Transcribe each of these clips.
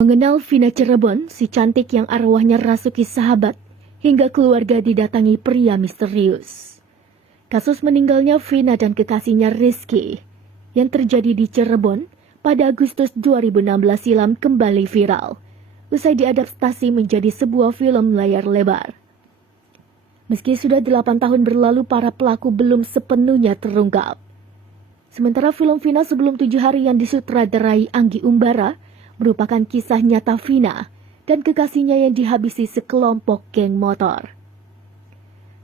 Mengenal Vina Cirebon, si cantik yang arwahnya rasuki sahabat, hingga keluarga didatangi pria misterius. Kasus meninggalnya Vina dan kekasihnya Rizky yang terjadi di Cirebon pada Agustus 2016 silam kembali viral, usai diadaptasi menjadi sebuah film layar lebar. Meski sudah 8 tahun berlalu, para pelaku belum sepenuhnya terungkap. Sementara film Vina sebelum 7 hari yang disutradarai Anggi Umbara merupakan kisah nyata Vina dan kekasihnya yang dihabisi sekelompok geng motor.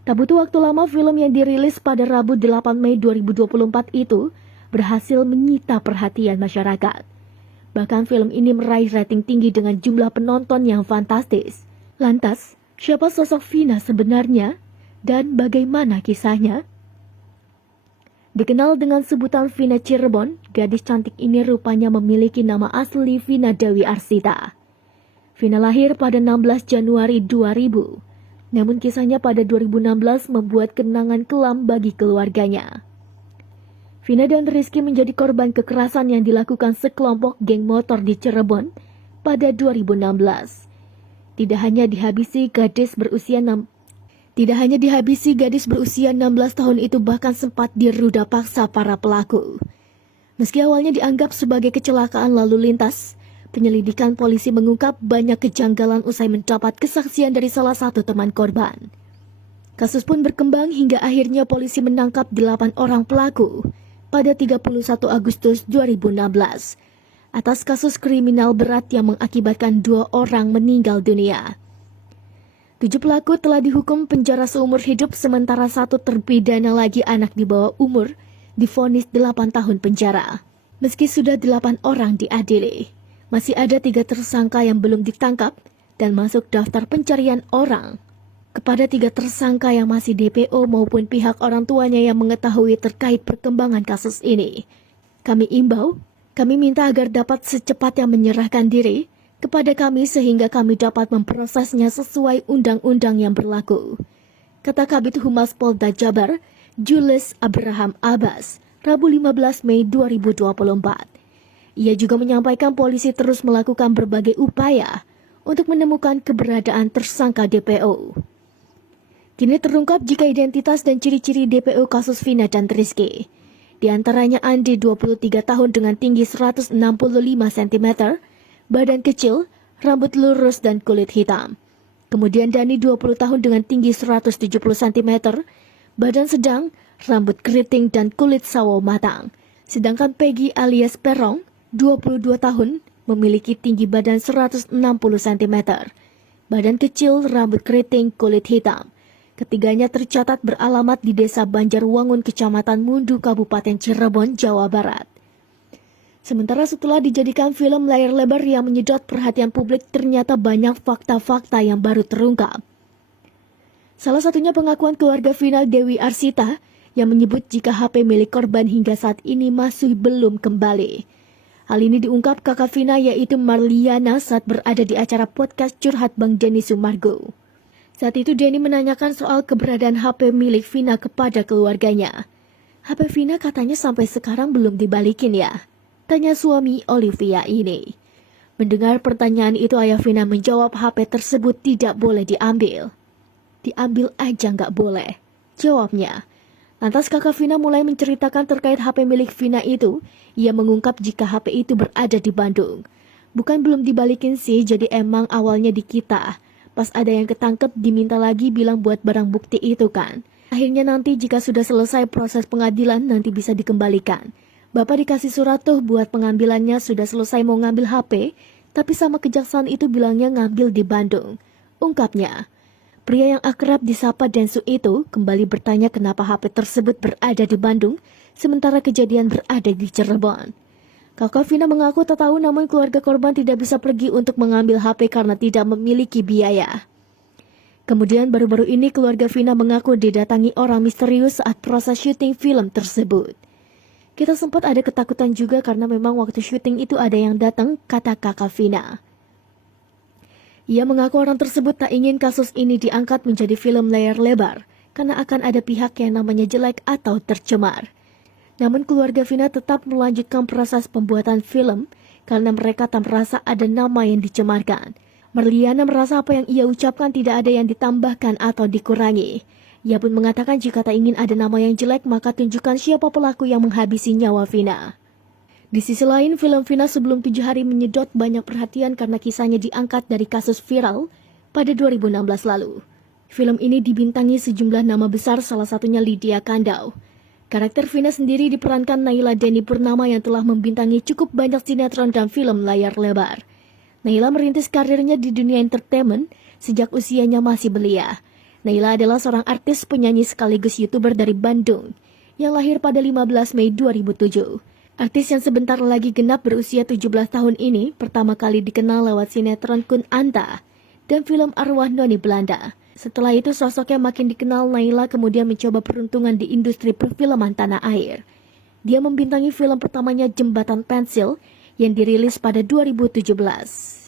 Tak butuh waktu lama, film yang dirilis pada Rabu 8 Mei 2024 itu berhasil menyita perhatian masyarakat. Bahkan film ini meraih rating tinggi dengan jumlah penonton yang fantastis. Lantas, siapa sosok Vina sebenarnya dan bagaimana kisahnya? Dikenal dengan sebutan Vina Cirebon, gadis cantik ini rupanya memiliki nama asli Vina Dewi Arsita. Vina lahir pada 16 Januari 2000, namun kisahnya pada 2016 membuat kenangan kelam bagi keluarganya. Vina dan Rizky menjadi korban kekerasan yang dilakukan sekelompok geng motor di Cirebon pada 2016. Tidak hanya dihabisi gadis berusia 16 tahun itu, bahkan sempat diruda paksa para pelaku. Meski awalnya dianggap sebagai kecelakaan lalu lintas, penyelidikan polisi mengungkap banyak kejanggalan usai mendapat kesaksian dari salah satu teman korban. Kasus pun berkembang hingga akhirnya polisi menangkap 8 orang pelaku pada 31 Agustus 2016 atas kasus kriminal berat yang mengakibatkan 2 orang meninggal dunia. 7 pelaku telah dihukum penjara seumur hidup, sementara 1 terpidana lagi, anak di bawah umur, divonis 8 tahun penjara. Meski sudah 8 orang diadili, masih ada 3 tersangka yang belum ditangkap dan masuk daftar pencarian orang. Kepada 3 tersangka yang masih DPO maupun pihak orang tuanya yang mengetahui terkait perkembangan kasus ini, kami minta agar dapat secepatnya menyerahkan diri kepada kami sehingga kami dapat memprosesnya sesuai undang-undang yang berlaku, kata Kabid Humas Polda Jabar, Julius Abraham Abbas, Rabu 15 Mei 2024. Ia juga menyampaikan polisi terus melakukan berbagai upaya untuk menemukan keberadaan tersangka DPO. Kini terungkap jika identitas dan ciri-ciri DPO kasus Vina dan Rizky. Di antaranya Andi, 23 tahun dengan tinggi 165 cm, badan kecil, rambut lurus dan kulit hitam. Kemudian Dani, 20 tahun dengan tinggi 170 cm, badan sedang, rambut keriting dan kulit sawo matang. Sedangkan Peggy alias Perong, 22 tahun, memiliki tinggi badan 160 cm, badan kecil, rambut keriting, kulit hitam. Ketiganya tercatat beralamat di Desa Banjarwangun, Kecamatan Mundu, Kabupaten Cirebon, Jawa Barat. Sementara setelah dijadikan film layar lebar yang menyedot perhatian publik, ternyata banyak fakta-fakta yang baru terungkap. Salah satunya pengakuan keluarga Vina Dewi Arsita yang menyebut jika HP milik korban hingga saat ini masih belum kembali. Hal ini diungkap kakak Vina, yaitu Marliana, saat berada di acara podcast Curhat Bang Denny Sumargo. Saat itu Denny menanyakan soal keberadaan HP milik Vina kepada keluarganya. HP Vina katanya sampai sekarang belum dibalikin ya, tanya suami Olivia ini. Mendengar pertanyaan itu, ayah Vina menjawab HP tersebut tidak boleh diambil. Diambil aja nggak boleh, jawabnya. Lantas kakak Vina mulai menceritakan terkait HP milik Vina itu. Ia mengungkap jika HP itu berada di Bandung. Bukan belum dibalikin sih, jadi emang awalnya di kita. Pas ada yang ketangkep diminta lagi, bilang buat barang bukti itu kan. Akhirnya nanti jika sudah selesai proses pengadilan nanti bisa dikembalikan. Bapak dikasih surat tuh buat pengambilannya, sudah selesai mau ngambil HP, tapi sama kejaksaan itu bilangnya ngambil di Bandung, ungkapnya. Pria yang akrab disapa Densu itu kembali bertanya kenapa HP tersebut berada di Bandung, sementara kejadian berada di Cirebon. Kakak Vina mengaku tak tahu, namun keluarga korban tidak bisa pergi untuk mengambil HP karena tidak memiliki biaya. Kemudian baru-baru ini keluarga Vina mengaku didatangi orang misterius saat proses syuting film tersebut. Kita sempat ada ketakutan juga karena memang waktu syuting itu ada yang datang, kata kakak Vina. Ia mengaku orang tersebut tak ingin kasus ini diangkat menjadi film layar lebar karena akan ada pihak yang namanya jelek atau tercemar. Namun keluarga Vina tetap melanjutkan proses pembuatan film karena mereka tak merasa ada nama yang dicemarkan. Marliana merasa apa yang ia ucapkan tidak ada yang ditambahkan atau dikurangi. Ia pun mengatakan jika tak ingin ada nama yang jelek, maka tunjukkan siapa pelaku yang menghabisi nyawa Vina. Di sisi lain, film Vina sebelum 7 hari menyedot banyak perhatian karena kisahnya diangkat dari kasus viral pada 2016 lalu. Film ini dibintangi sejumlah nama besar, salah satunya Lydia Kandau. Karakter Vina sendiri diperankan Naila Denny Purnama yang telah membintangi cukup banyak sinetron dan film layar lebar. Naila merintis karirnya di dunia entertainment sejak usianya masih belia. Naila adalah seorang artis, penyanyi sekaligus YouTuber dari Bandung yang lahir pada 15 Mei 2007. Artis yang sebentar lagi genap berusia 17 tahun ini pertama kali dikenal lewat sinetron Kun Anta dan film Arwah Noni Belanda. Setelah itu sosoknya makin dikenal. Naila kemudian mencoba peruntungan di industri perfilman tanah air. Dia membintangi film pertamanya Jembatan Pensil yang dirilis pada 2017.